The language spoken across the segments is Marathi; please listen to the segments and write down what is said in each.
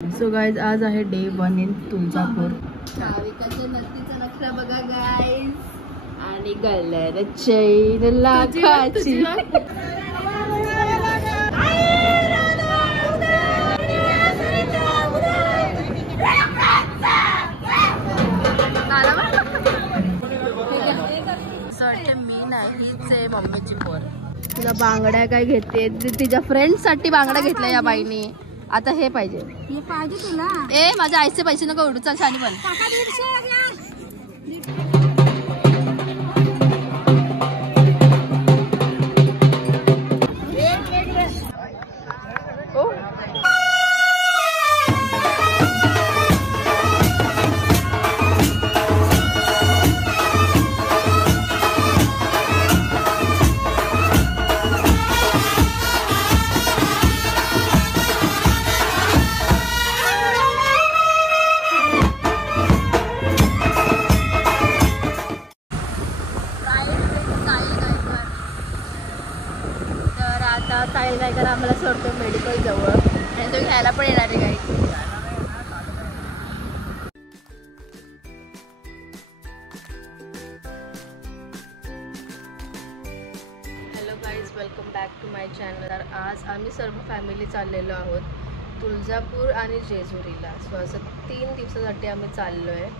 सो गाईज आज आहे डे 1 इन तुळजापूर. भाविकाच्या नक्कीचा नखरा बघा गाईज. आणि गळ्याला चैन लाखाची. मी नाही, हीच आहे मम्मीची पोर. तिला बांगड्या काय घेते, तिच्या फ्रेंड साठी बांगड्या घेतल्या या बाईनी. आता हे पाहिजे, हे पाहिजे तुला. ए माझ्या आईचे पैसे नको उडू, चल छानी पण. साहिल काय करा आम्हाला सोडतो मेडिकल जवळ आणि तो घ्यायला पण येणार आहे. Hello guys, welcome back to my channel. तर आज आम्ही सर्व फॅमिली चाललेलो आहोत तुळजापूर आणि जेजुरीला. सो असं 3 दिवसासाठी आम्ही चाललो आहे.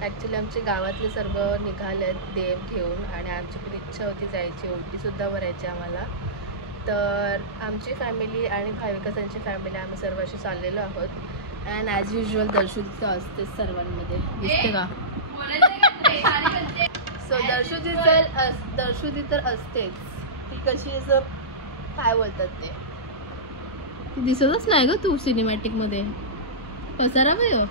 ॲक्च्युली आमचे गावातले सर्व निघाले आहेत देव घेऊन आणि आमची पण इच्छा होती जायची, ओटीसुद्धा भरायची आम्हाला. तर आमची फॅमिली आणि भाविकासांची फॅमिली आम्ही सर्व अशी चाललेलो आहोत. अँड ॲज युजल दर्शुदी तर असतेच सर्वांमध्ये, दिसते का? सो दर्शुदी तर असतेच. ती कशी असं काय बोलतात ते, ती दिसतच नाही ग तू सिनेमॅटिकमध्ये. पसारा काय?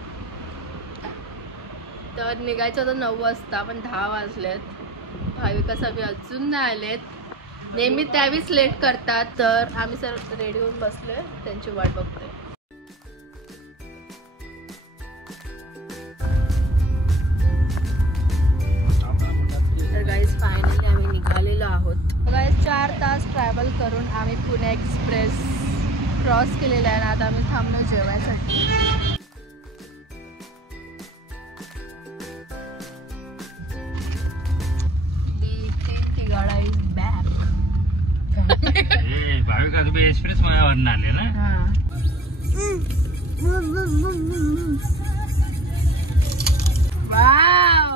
तर निघायचं होतं 9 वाजता पण 10 वाजलेत. भाविका सगळे अजून नाही आलेत. नेहमी त्यावेळीच लेट करतात. तर आम्ही सर्व रेडी होऊन बसलोय, त्यांची वाट बघतोय. तर गाईज फायनली आम्ही निघालेलो आहोत. गाईज 4 तास ट्रॅव्हल करून आम्ही पुणे एक्सप्रेस क्रॉस केलेला आहे. आता आम्ही थांबलो जेवायसाठी. भाविका तुम्ही एक्सप्रेस मायावरून आले ना? वाव.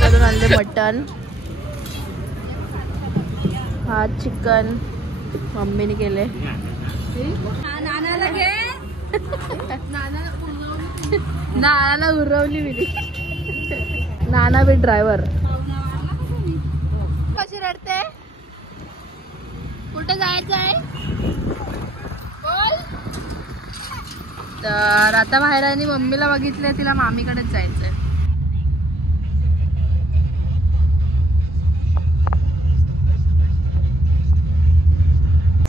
करून आणले मटन, हा चिकन मम्मीने केले. नानाला उरवली मी. नाना बी ड्रायव्हर. कशी रडते? कुठे जायचं आहे बोल? तर आता बाहेर आणि मम्मीला बघितलं, तिला मामीकडेच जायचंय.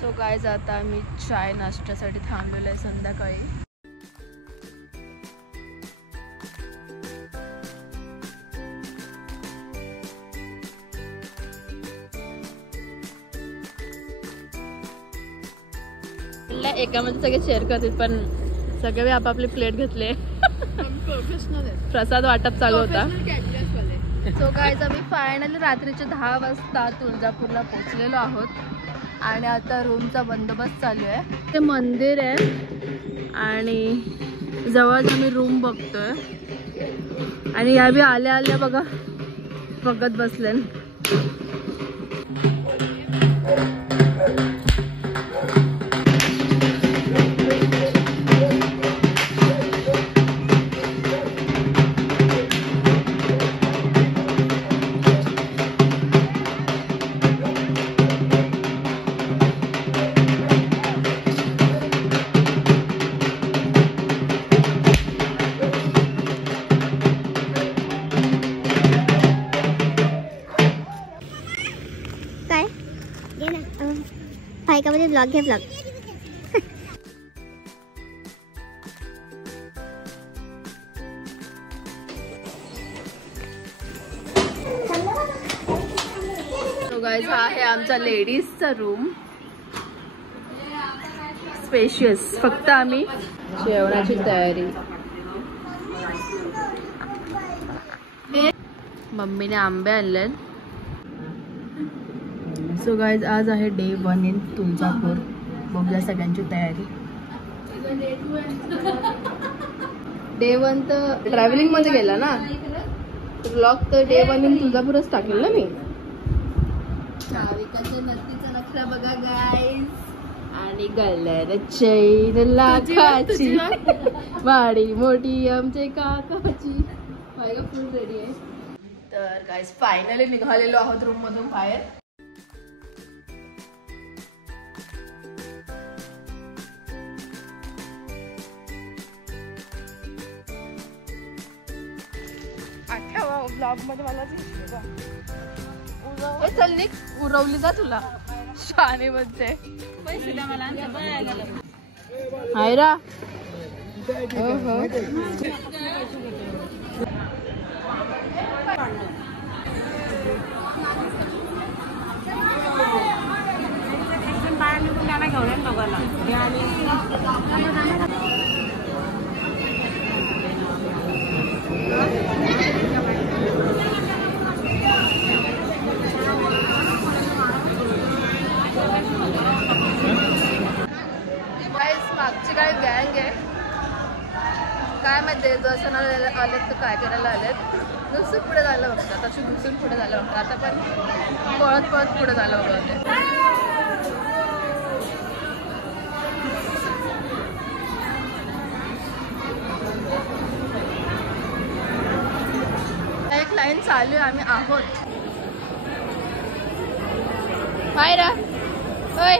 सो गाईज आता आम्ही चाय नाश्त्यासाठी थांबलेलो आहे संध्याकाळी. एकामध्ये सगळे शेअर करतील पण सगळे आपापली प्लेट घेतले. प्रसाद वाटप चालू होता. सो गाईज आम्ही फायनली रात्रीचे 10 वाजता तुळजापूरला पोहोचलेलो आहोत आणि आता रूमचा बंदोबस्त चालू आहे. ते मंदिर आहे आणि जवळच आम्ही रूम बघतोय. आणि या बी आल्या आल्या बघा बघत बसले. भाई का मुझे ब्लॉग है ब्लॉग. गाइस हा आहे आमचा लेडीजचा रूम. स्पेशियस. फक्त आम्ही जेवणाची तयारी. मम्मीने आंबे आणले. सो गाइस आज आहे डे 1 इन तुळजापूर. बघूया सगळ्यांची तयारी. डे 1 तर ट्रॅव्हलिंग मध्ये गेला ना, ब्लॉग तर डे 1 इन तुळजापूरच टाकेल ना मी. सारिकाच्या नक्कीचा नक्षा बघा गाइस. आणि गल्ल्यार चैन लाखाची वाडी मोठी आमचे काकाची. फुल रेडी आहे. तर गाइस फायनली निघालेलो आहोत रूम मधून बाहेर. आठव्या ब्लॉग मध्ये मला चल निक उरवली जा तुला शाने मध्ये. हायरा मागची काय गँग आहे काय माहिती. जसं आलेत तर काय करायला आलेत. नुसतं पुढे झालं बघतात. तशी घुसून पुढे झालं बघतात. आता पण पळत पळत पुढे झालं बघत. एक लाईन चालू आहे. आम्ही आहोत बाहेर. होय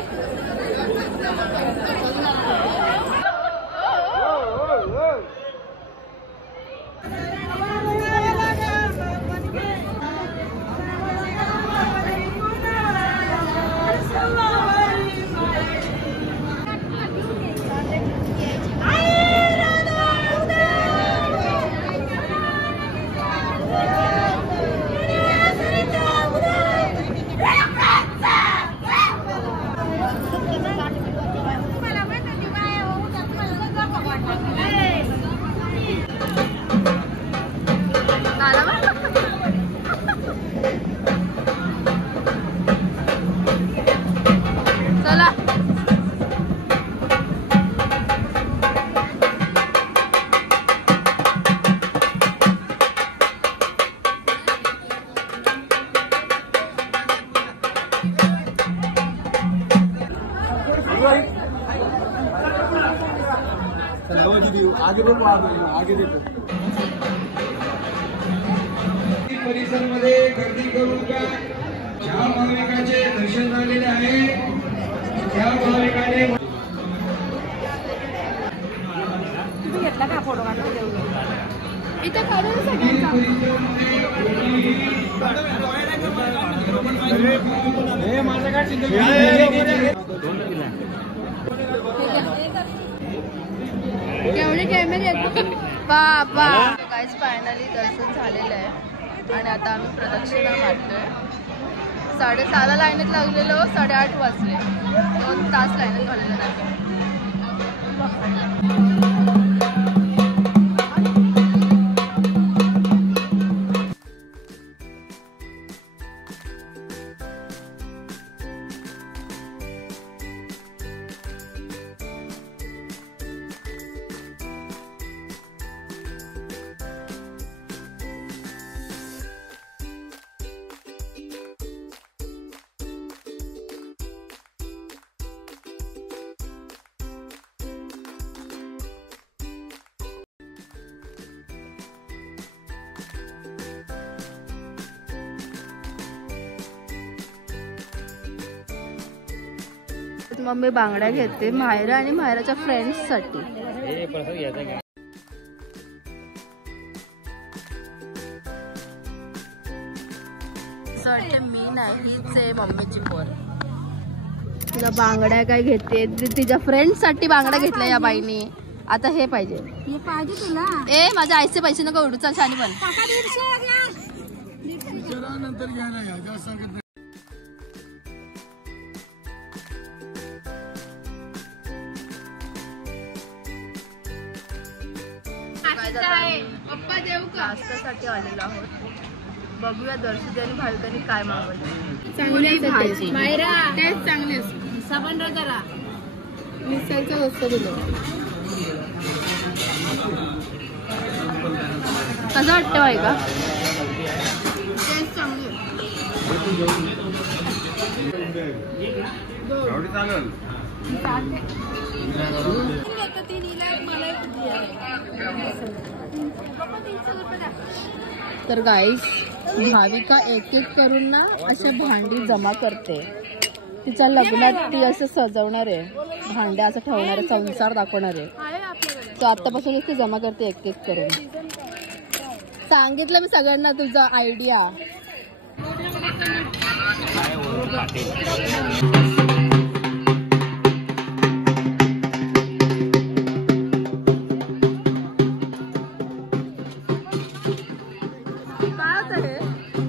आगे देखो. परिसरामध्ये गर्दी करू का? ज्या भाविकांचे दर्शन झालेले आहे त्या भाविकांनी घेतला का फोटो काढून इथं काढून केवढे कॅमेरे आहेत बाबा. काहीच फायनली दर्शन झालेलं आहे आणि आता आम्ही प्रदक्षिणा मारतोय. 6:30 लाईनीत लागलेलो. 8:30 वाजले. 2 तास लाईनीत घाललेलं नाही. मम्मी बांगड्या घेते मायरा आणि मायराच्या फ्रेंड्स साठी. मी नाही हीच मम्मीची पोर. तिला बांगड्या काय घेते तिच्या फ्रेंड्स साठी बांगड्या घेतल्या या बाईनी. आता हे पाहिजे तुला. ए माझ्या आईचे पैसे नको उडू. चल शानी पण नाश्त्यासाठी आलेलो आहोत. बघूया दर्शक आणि भाविकांनी काय मागवलं. चांगली भाजी टेस्ट चांगली असते. साबण जरा मिसळचं वस्तू दिलं. कसं वाटतं बाई का? टेस्ट चांगली तर गाईस भाविका एक एक करून ना अशा भांडी जमा करते. तिच्या लग्नात ती असं सजवणार आहे, भांड्या असं ठेवणार आहे, संसार दाखवणार आहे. तो आतापासूनच ती जमा करते एक एक करून. सांगितलं मी सगळ्यांना तुझा आयडिया.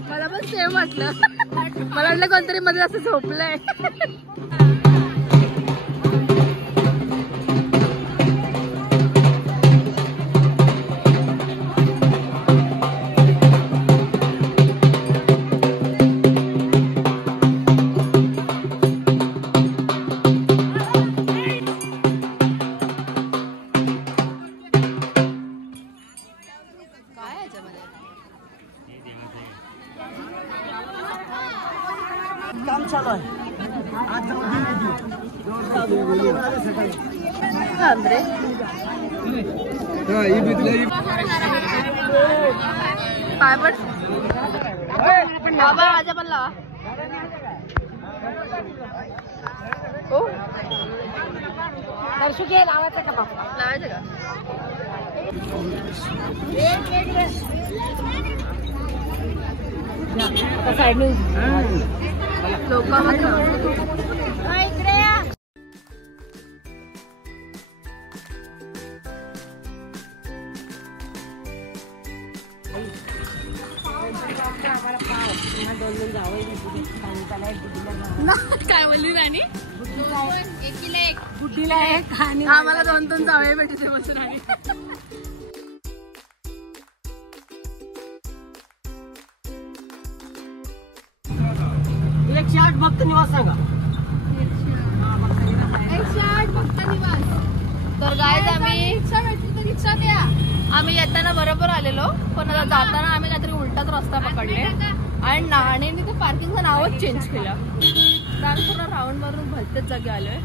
मला पण सेम वाटलं. मला वाटलं कोणतरी मध्ये असं झोपलंय. काम चालू आहे. पाय पड बाबा, माझ्या पण लावा. ओ दर्शक हे लावायचं का बाप्पा? लावायचं का? आता साईडने लोक काय बोलली राणी? गुड्डीला एक आणि आम्हाला 2-2 जावे भेटते बसून. आणि भक्त निवास सांगा. 108 भक्त निवास. तर गाईज आम्ही येताना बरोबर आलेलो, पण आता जाताना आम्ही काहीतरी उलटाच रस्ता पकडले आणि नाणीने ते पार्किंगचं नावच चेंज केलं. तर आम्ही पूर्ण राऊंड मारून भलतेच जागी आलोय.